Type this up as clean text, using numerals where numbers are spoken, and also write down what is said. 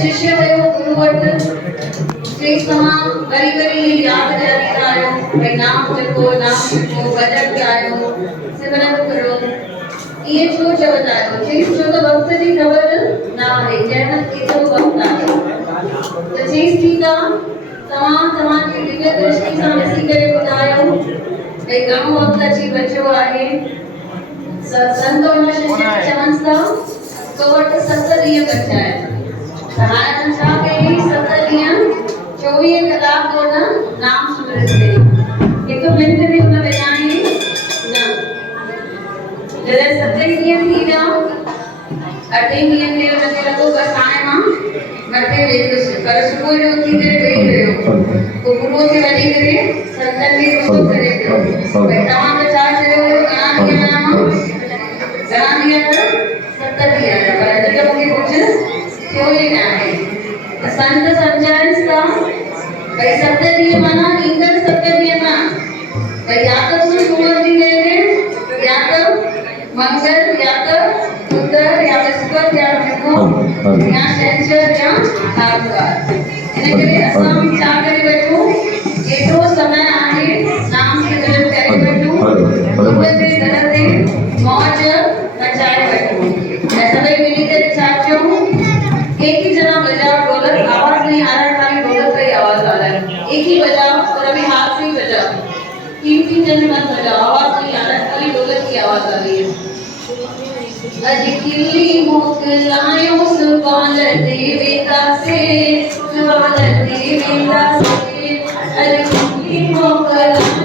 शिष्य गुरुवट श्री समान गरी गरी याद जारी आयो भाई नाम जपो भजन गायो सिमरन करो ये छो चवतायो चीज छो तो भक्त जी खबर ना है जैन के तो भक्त आयो तो चीज ठीक आ तमाम की दिव्य दृष्टि सां ॾिसी करे ॿुधायो भाई घणो वक्त अची बचो आहे संत उन शिष्य चवनि था तो वट 7 ॾींहं बचा आहिनि हाणे छा कई 7 ॾींहं 24 कलाक तो ना नाम सुमिरन कई हिकु मिंट बि उन विञाई न जॾहिं 7 ॾींहं थी विया 8 ॾींहं ते उनखे लॻो बसि हाणे मां मथे वेंदुसि पर सुबुह जो उथी करे वेही रहियो पोइ गुरुअ खे वञी करे संतनि खे गुस्सो करे पियो भई तव्हां त छा चयो हुयो घणा ॾींहं आया मां 7 ॾींहं पर अॼु त मूंखे कुझु थियो ई न आहे त संत सम्झाइनि था भई 7 ॾींहं माना ईंदड़ 7 ॾींहं न भई या त तूं सूमर ॾींहुं वेंदे या त मंगल या त बुधर या विस्पत या जुमो या शनिचर या आर्तवार इन करे असां छा करे वठूं एतिरो समय आहे नाम सिमरन करे वठूं गुरुअ जे दर ते मौज मचाए वठूं ऐं सभई मिली करे छा कयूं एक ही जना बजाओ ढोलक आवाज नहीं आ रहा खाली ढोलक का ही आवाज आ रहा है एक ही बजाओ और अभी हाथ से ही बजाओ 3 जन मत बजाओ आवाज नहीं आ रहा खाली ढोलक की आवाज आ रही है अजकिली मोकलायो सुबान देवता से अजकिली मोकलायो